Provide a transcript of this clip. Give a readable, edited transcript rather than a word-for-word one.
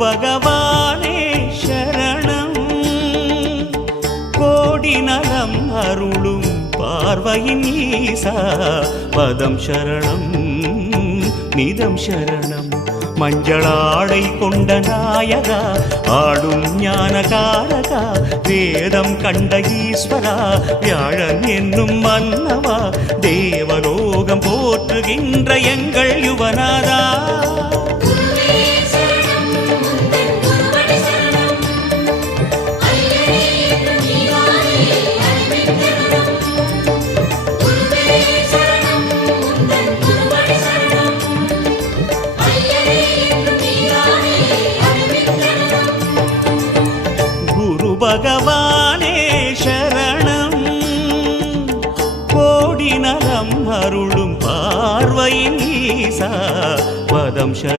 பகவானே சரணம். கோடி நலம் அருளும் பார்வையின் ஈசா பதம் சரணம் நிதம் சரணம். மஞ்சளாடை கொண்ட நாயகா ஆடும் ஞானகாரகா வேதம் கண்ட ஈஸ்வரா வியாழன் என்னும் மன்னவா தேவலோகம் போற்றுகின்ற எங்கள் யுவனாதா. பகவானே சரணம். கோடி நலம் அருளும் பார்வையின் ஈசா பதம்